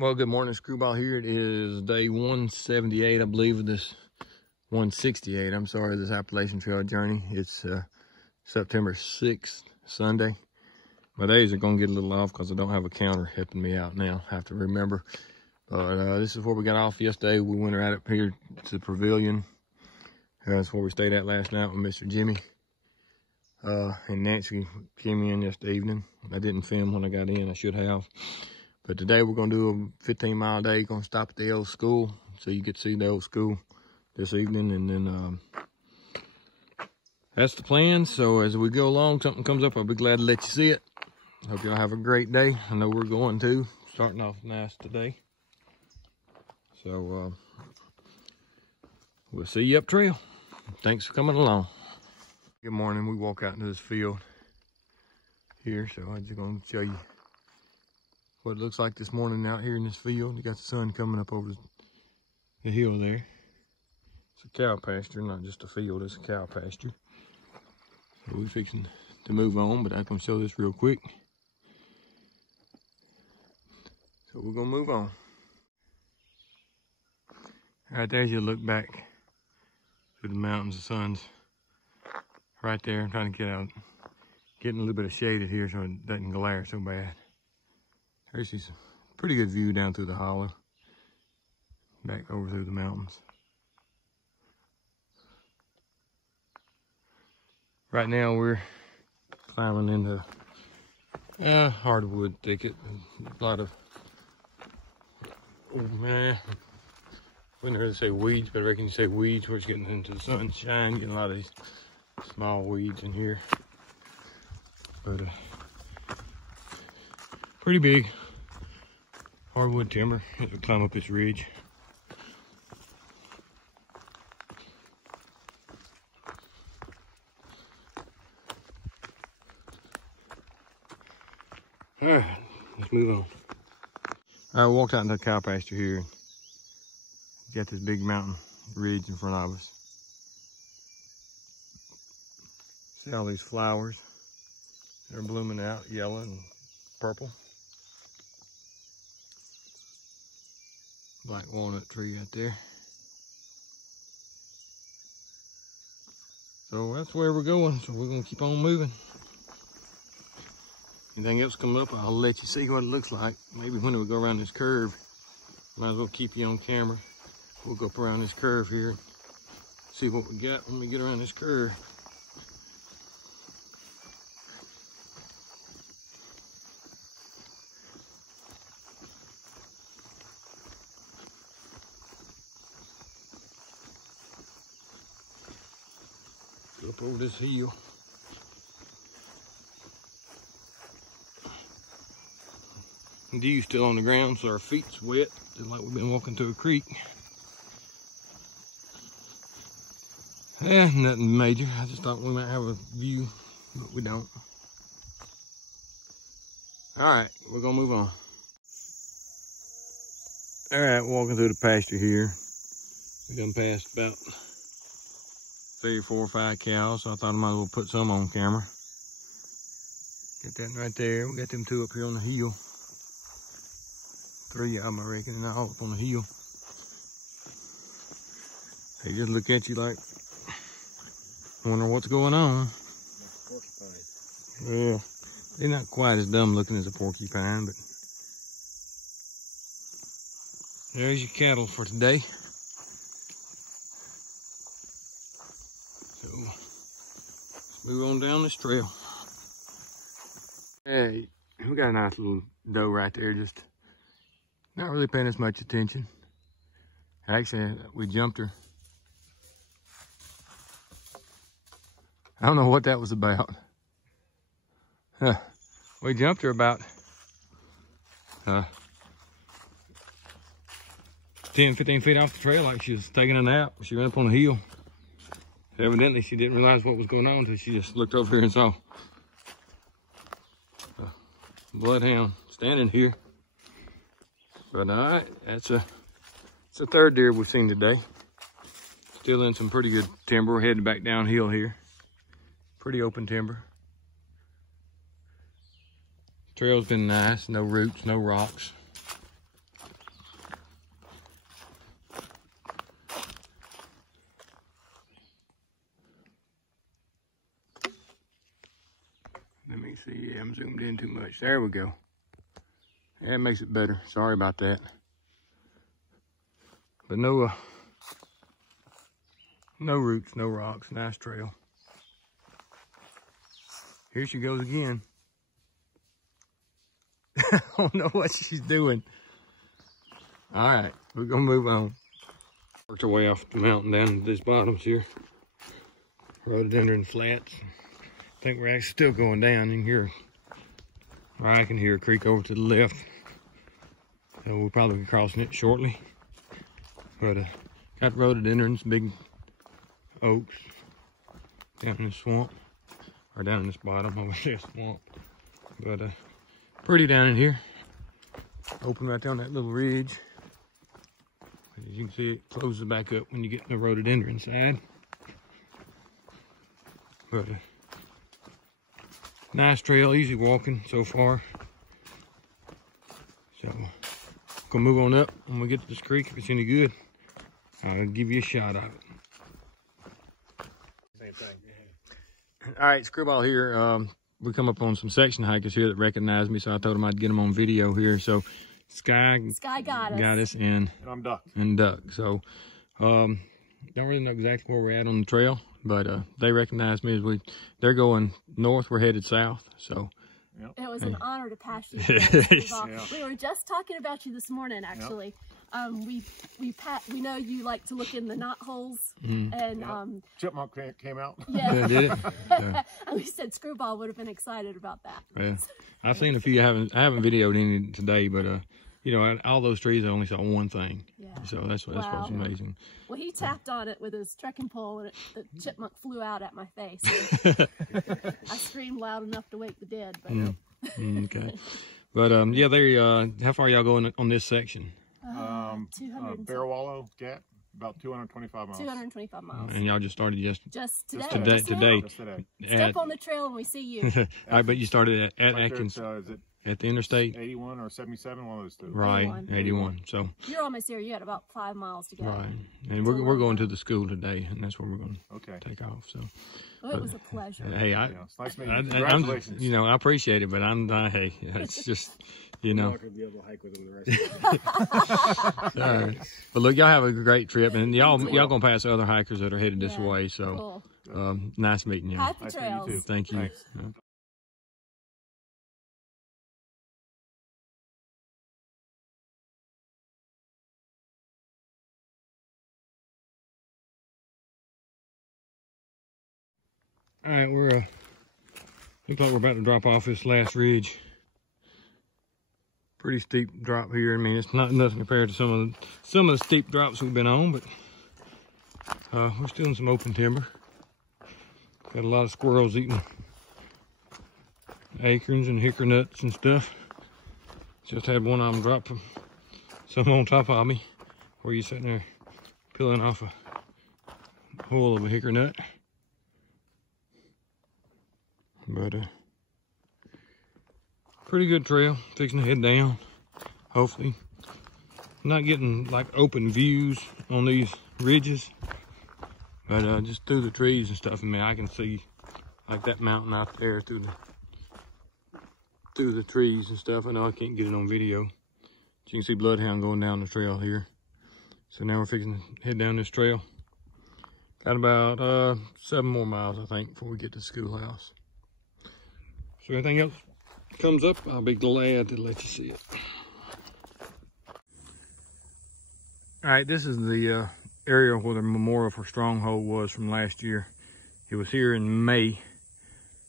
Well, good morning, Screwball here. It is day 178, I believe, of this 168. I'm sorry, this Appalachian Trail journey. It's September 6th, Sunday. My days are going to get a little off because I don't have a counter helping me out now. I have to remember. But this is where we got off yesterday. We went right up here to the pavilion. That's where we stayed at last night with Mr. Jimmy. And Nancy came in yesterday evening. I didn't film when I got in. I should have. But today we're going to do a 15-mile day. Going to stop at the old school. So you get to see the old school this evening. And then that's the plan. So as we go along, something comes up, I'll be glad to let you see it. Hope y'all have a great day. I know we're going to. Starting off nice today. So we'll see you up trail. Thanks for coming along. Good morning. We walk out into this field here. So I'm just going to show you what it looks like this morning out here in this field. You got the sun coming up over the hill there. It's a cow pasture, not just a field, it's a cow pasture. So we're fixing to move on, but I'm gonna show this real quick. So we're gonna move on. Right there, as you look back through the mountains, the sun's right there. I'm trying to get out, getting a little bit of shaded here so it doesn't glare so bad. There's this pretty good view down through the hollow, back over through the mountains. Right now we're climbing into hardwood thicket. A lot of, oh man, wouldn't heard to say weeds, but I reckon you say weeds where it's getting into the sunshine, getting a lot of these small weeds in here. But pretty big hardwood timber as we climb up this ridge. All right, let's move on. I walked out into the cow pasture here. Got this big mountain ridge in front of us. See all these flowers? They're blooming out, yellow and purple. Black walnut tree right there. So that's where we're going. So we're gonna keep on moving. Anything else come up, I'll let you see what it looks like. Maybe when we go around this curve, might as well keep you on camera. We'll go up around this curve here, see what we got when we get around this curve. Up over this hill. The dew's still on the ground, so our feet's wet, just like we've been walking through a creek. Yeah, nothing major. I just thought we might have a view, but we don't. All right, we're gonna move on. All right, walking through the pasture here. We done passed about 3 or 4 or 5 cows, so I thought I might as well put some on camera. Got that right there. We got them 2 up here on the hill. 3 of them, I reckon, and all up on the hill. They just look at you like, wonder what's going on. Yeah, they're not quite as dumb looking as a porcupine, but there's your cattle for today. So let's move on down this trail. Hey, we got a nice little doe right there, just not really paying as much attention. Actually, we jumped her. I don't know what that was about. We jumped her about 10, 15 feet off the trail like she was taking a nap. She ran up on the hill. Evidently, she didn't realize what was going on until she just looked over here and saw a bloodhound standing here. But all right, it's a 3rd deer we've seen today. Still in some pretty good timber. We're headed back downhill here. Pretty open timber. Trail's been nice, no roots, no rocks. see. I'm zoomed in too much. There we go. That makes it better. Sorry about that. But no roots, no rocks. Nice trail. Here she goes again. I don't know what she's doing. All right, we're gonna move on. Worked our way off the mountain down to these bottoms here. Rhododendron flats. I think we're actually still going down in here. I can hear a creek over to the left. So we'll probably be crossing it shortly. But got rhododendrons, big oaks down in the swamp. Or down in this bottom, I would say a swamp. But pretty down in here. Open right down that little ridge. As you can see, it closes back up when you get to the rhododendron side. But nice trail, easy walking so far. So, gonna move on up when we get to this creek. If it's any good, I'll give you a shot of it. Same thing. All right, Screwball here. We come up on some section hikers here that recognize me, so I told them I'd get them on video here. So Sky got us, and I'm Duck. And Duck. So don't really know exactly where we're at on the trail, but they recognize me as they're going north. We're headed south. So yep. It was an honor to pass you. Yeah. We were just talking about you this morning, actually. Yep. We know you like to look in the knot holes, and chipmunk came out. Yeah, did it? Yeah. And we said Screwball would have been excited about that. Yeah, I've seen a few. I haven't videoed any today, but you know, all those trees I only saw one thing. Yeah. So that's what's amazing. Well, he tapped on it with his trekking pole, and the chipmunk flew out at my face. I screamed loud enough to wake the dead. But okay. But yeah, they how far y'all going on this section? 200. Bear Wallow Gap, about 225 miles. 225 miles. And y'all just started today. Today. Step on the trail and we see you. All right, but you started at Atkins. Is it at the interstate? 81 or 77, one of those two. Right, 81. So you're almost there. You got about 5 miles to go. Right, and we're going to the school today, and that's where we're going to take off. So. Well, it was a pleasure. Hey, it's nice meeting you. Congratulations. You know, I appreciate it, but hey, it's just, you know. I'm not going to be able to hike with them the rest of All right. But look, y'all have a great trip, and y'all going to pass other hikers that are headed this way. So, cool. Nice meeting you. Happy trails. You too. Thank you. Thanks. All right, we're looks like we're about to drop off this last ridge. Pretty steep drop here. I mean, it's not nothing compared to some of the steep drops we've been on, but we're still in some open timber. Got a lot of squirrels eating acorns and hickory nuts and stuff. Just had one of them drop some on top of me, where you sitting there peeling off a hull of a hickory nut. But pretty good trail, fixing to head down, hopefully. Not getting like open views on these ridges, but just through the trees and stuff. I mean, I can see like that mountain out there through the trees and stuff. I know I can't get it on video. But you can see Bloodhound going down the trail here. So now we're fixing to head down this trail. Got about 7 more miles, I think, before we get to the schoolhouse. So anything else comes up, I'll be glad to let you see it. All right, this is the area where the memorial for Stronghold was from last year. It was here in May.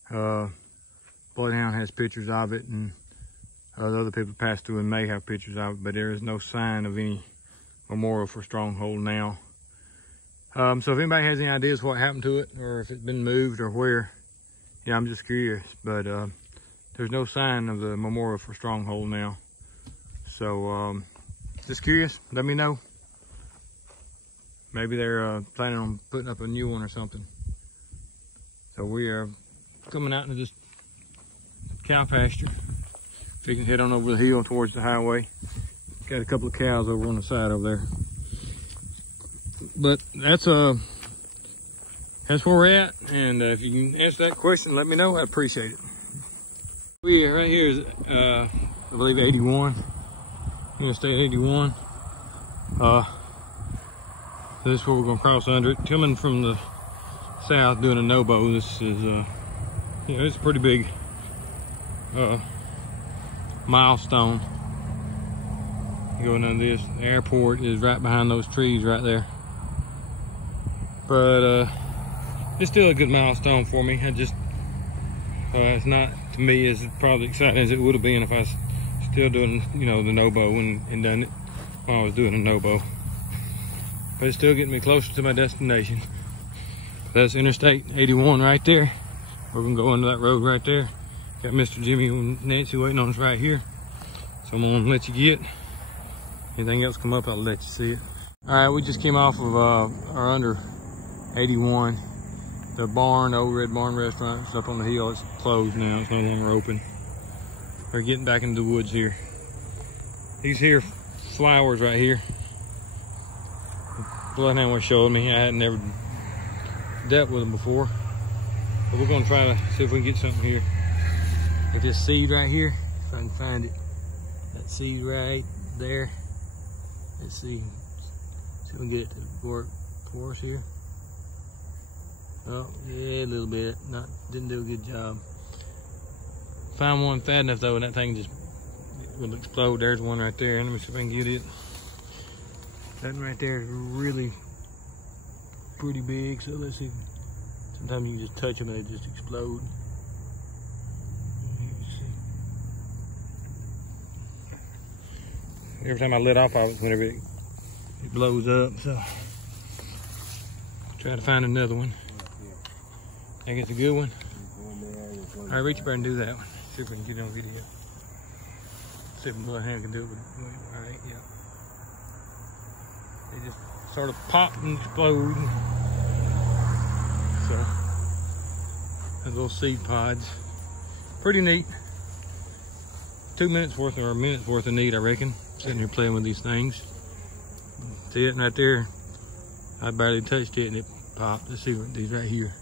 Bloodhound has pictures of it, and the other people passed through in May have pictures of it, but there is no sign of any memorial for Stronghold now. So if anybody has any ideas what happened to it, or if it's been moved or where, yeah, I'm just curious, but there's no sign of the memorial for Stronghold now. So just curious, let me know. Maybe they're planning on putting up a new one or something. So we are coming out into this cow pasture. Fixing to head on over the hill towards the highway. Got a couple of cows over on the side over there. But that's where we're at, and if you can answer that question, let me know. I appreciate it. We right here is, I believe 81, Interstate 81. This is where we're gonna cross under it. Coming from the south, doing a no-bow. This is, it's a pretty big milestone. Going under this. The airport is right behind those trees right there. But it's still a good milestone for me. I just, it's not to me as probably exciting as it would have been if I was still doing, you know, the no-bow and done it while I was doing a no-bow. But it's still getting me closer to my destination. That's Interstate 81 right there. We're gonna go under that road right there. Got Mr. Jimmy and Nancy waiting on us right here. So I'm gonna let you get. Anything else come up, I'll let you see it. All right, we just came off of our under 81. The barn, the old Red Barn restaurant, is up on the hill. It's closed now, it's no longer open. We're getting back into the woods here. These here flowers right here, Bloodhound was showing me. I had never dealt with them before. But we're gonna try to see if we can get something here. Get this seed right here, if I can find it. That seed right there. Let's see. See if we can get it to work for us here. Oh, yeah, a little bit. Didn't do a good job. Found one fat enough though, and that thing just will explode. There's one right there. Let me see if I can get it. That one right there is really pretty big. So let's see. Sometimes you can just touch them and they just explode. Every time I let off of it, whenever it blows up. So try to find another one. I think it's a good one. All right, reach over and do that one. See if we can get it on video. See if Bloodhound can do it. All right, yeah. They just sort of pop and explode. So, those little seed pods. Pretty neat. 2 minutes worth or a minute's worth of need, I reckon. Sitting here playing with these things. See it right there? I barely touched it and it popped. Let's see what these right here.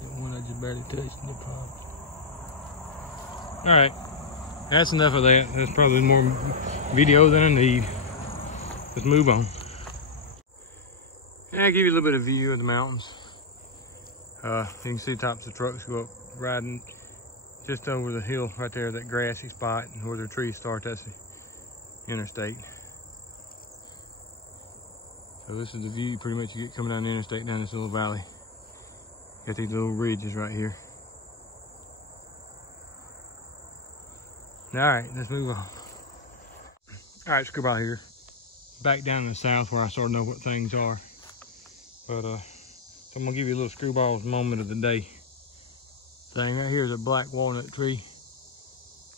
That one I just barely touched and it popped. All right, that's enough of that. That's probably more video than I need. Let's move on. And I'll give you a little bit of view of the mountains. You can see tops of trucks go up riding just over the hill right there, that grassy spot, and where the trees start, that's the interstate. So this is the view pretty much you get coming down the interstate down this little valley. Got these little ridges right here. All right, let's move on. All right, screwball here. Back down in the south where I sort of know what things are. But so I'm gonna give you a little screwball's moment of the day thing. Right here is a black walnut tree.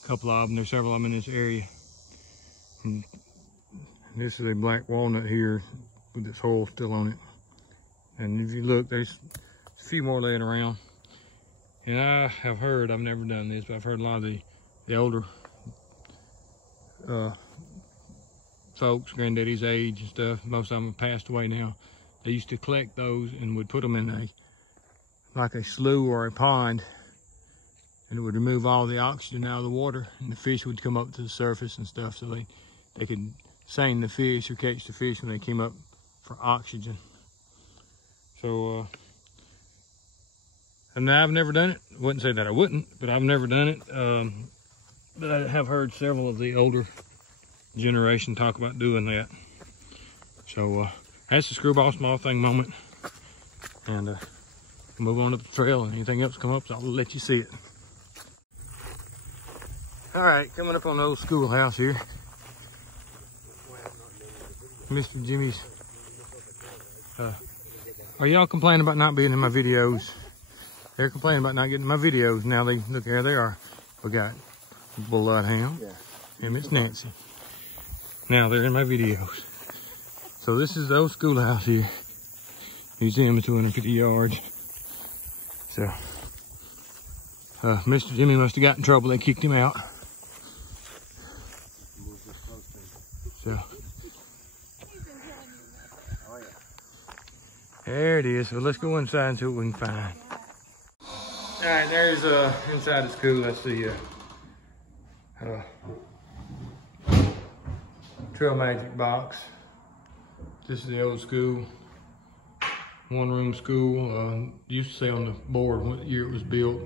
A couple of them, there's several of them in this area. And this is a black walnut here with this hole still on it. And if you look, there's a few more laying around. And I have heard, I've never done this, but I've heard a lot of the older folks, granddaddy's age and stuff, most of them have passed away now. They used to collect those and would put them in like a slough or a pond, and it would remove all the oxygen out of the water, and the fish would come up to the surface and stuff, so they could seine the fish or catch the fish when they came up for oxygen. So, and I've never done it. I wouldn't say that I wouldn't, but I've never done it. But I have heard several of the older generation talk about doing that. So that's the screwball small thing moment. And move on up the trail, and anything else come up, so I'll let you see it. All right, coming up on the old schoolhouse here. Mr. Jimmy's. Are y'all complaining about not being in my videos? They're complaining about not getting my videos. Now they look, here they are. We got Bloodhound and Miss Nancy. Now they're in my videos. So this is the old schoolhouse here. Museum of 250 yards. So Mr. Jimmy must have got in trouble. They kicked him out. So There it is. So let's go inside and see what we can find. All right, there's inside the school. Let's see Trail Magic box. This is the old school, one-room school. Used to say on the board what year it was built.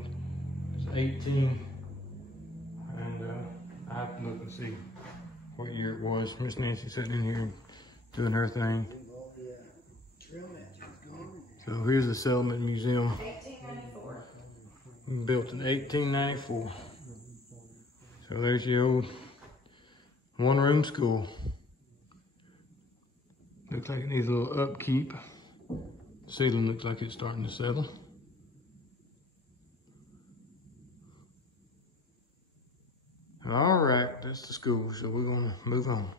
It's 18, and I have to look and see what year it was. Miss Nancy sitting in here doing her thing. So here's the Settlement Museum. 1894. Built in 1894. So there's the old one-room school. Looks like it needs a little upkeep. The ceiling looks like it's starting to settle. All right, that's the school, so we're gonna move on.